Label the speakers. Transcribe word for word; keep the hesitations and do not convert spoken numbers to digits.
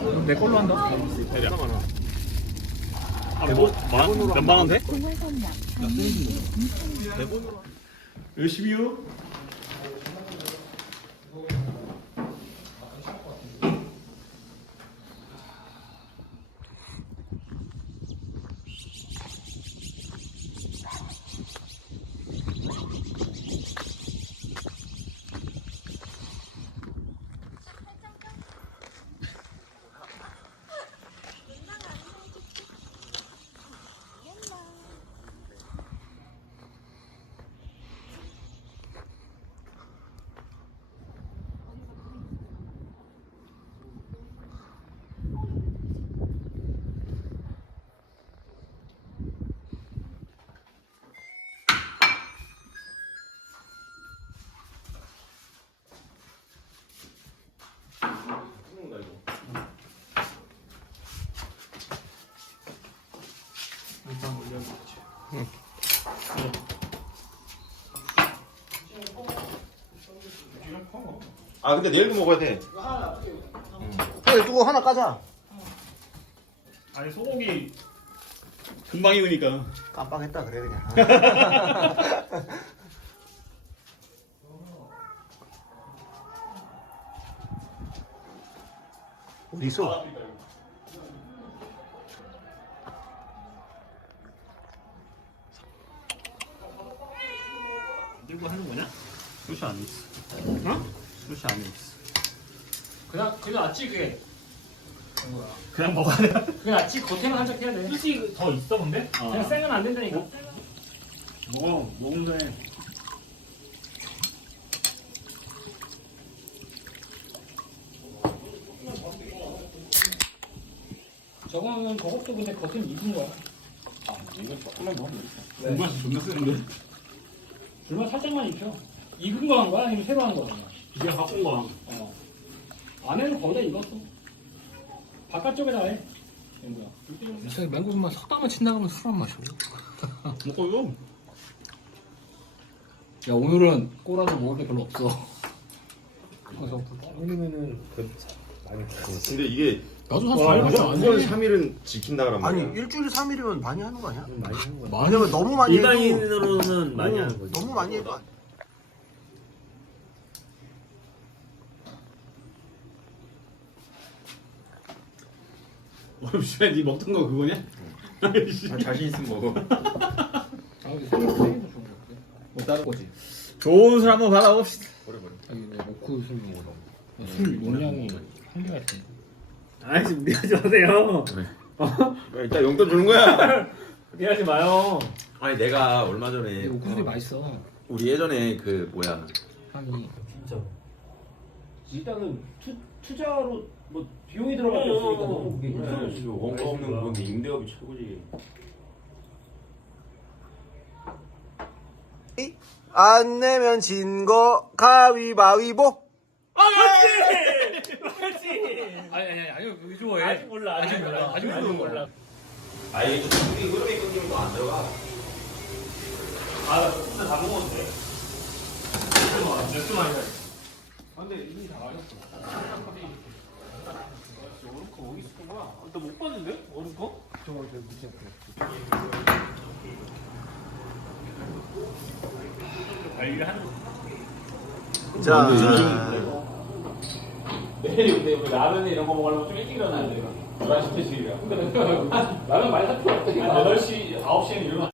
Speaker 1: 내 걸로 한다.
Speaker 2: 대략. 아, 뭐, 만, 몇만 원 돼? 열심히요.
Speaker 3: 아 근데 내일도 먹어야 돼.
Speaker 4: 그래 두고 하나 까자.
Speaker 2: 아니, 소고기 금방 익으니까.
Speaker 4: 깜빡했다 그래 그냥. 어디 있어?
Speaker 2: 들고 하는 거냐?
Speaker 1: 수시 안에 있어.
Speaker 2: 어?
Speaker 1: 수시 안에 있어.
Speaker 5: 그냥 그냥 아치 그게
Speaker 2: 그냥 먹어야 돼.
Speaker 5: 그냥 아치 겉에만 한적 해야 돼.
Speaker 1: 수시 더 있어 근데?
Speaker 5: 그냥 생은 안 된다니까.
Speaker 2: 먹어, 먹으면 돼.
Speaker 5: 저거는 저것도 근데 겉은 익은 거야.
Speaker 3: 이거 조금만 먹으면 돼.
Speaker 2: 물맛이 존나 쓰는데?
Speaker 5: 불만 살짝만 익혀. 익은 거 한 거야? 아니면 새로 한 거야?
Speaker 2: 이게 갖고 온 거야.
Speaker 5: 어. 안에는 거의 다 익었어. 바깥쪽에다 해. 뭐야?
Speaker 1: 진짜 맹고수만 석담을 친다면 술 안 마셔.
Speaker 2: 먹고 이거.
Speaker 1: 야 오늘은 꼬라서 먹을 게 별로 없어. 그래서
Speaker 4: 올리면은 그 많이.
Speaker 3: 근데 이게
Speaker 1: 나도 한
Speaker 2: 와,
Speaker 1: 살
Speaker 2: 이거
Speaker 1: 마셔.
Speaker 3: 한 번에 삼 일은 지킨다 그란
Speaker 4: 아니
Speaker 3: 말이야.
Speaker 4: 일주일에 삼 일이면 많이 하는 거 아니야?
Speaker 6: 많이 하는 거야.
Speaker 1: 많이
Speaker 4: 왜냐면 너무 많이 해도
Speaker 6: 일반인으로는 많이
Speaker 4: 어,
Speaker 6: 하는 거지.
Speaker 4: 너무 많이 해도 안-
Speaker 2: 어, 씨발, 니 먹던 거 그거냐?
Speaker 3: 아, 자신 있으면 먹어.
Speaker 1: 아 근데 생일도 좋은 거 같아. 뭐 다른 거지.
Speaker 2: 좋은 술 한번 받아봅시다.
Speaker 3: 버려 버려.
Speaker 1: 아니 내가 먹고 술 먹어. 술 용량이 한계가 있어.
Speaker 6: 아이씨 무리하지 마세요.
Speaker 3: 일단 용돈 주는 거야.
Speaker 6: 무리하지 마요.
Speaker 3: 아니 내가 얼마 전에
Speaker 1: 근데 먹고 술이 맛있어.
Speaker 3: 우리 예전에 그 뭐야
Speaker 1: 향이.
Speaker 5: 진짜. 일단은 투, 투자로 뭐 비용이 들어갈 게 없으니까 너무 그게 괜찮아.
Speaker 3: 원가 없는 건데 임대업이 최고지.
Speaker 4: 안 내면 진 거 가위바위보.
Speaker 1: 아니 아니 아니 왜 좋아해?
Speaker 6: 아직 몰라.
Speaker 1: 아직 몰라. 아직 몰라.
Speaker 3: 아 이게 또 우리 흐름이 끊기면 또 안 들어가.
Speaker 2: 아, 진짜 다 먹었는데. 몇주 만이야.
Speaker 5: 근데 이미 다 알았어.
Speaker 2: 오른코 어디 있을 거야? 나 못 봤는데? 오른코?
Speaker 4: 저거 저 밑에.
Speaker 2: 관리를 하는 거.
Speaker 4: 자.
Speaker 5: 내일 근데 뭐 라면에 이런 거 먹으려면 좀 일찍 일어나야 돼. 열한 시 퇴실이야. 근데 라면 많이 살 필요 없다니까. 여덟 시, 아홉 시에는 일어나.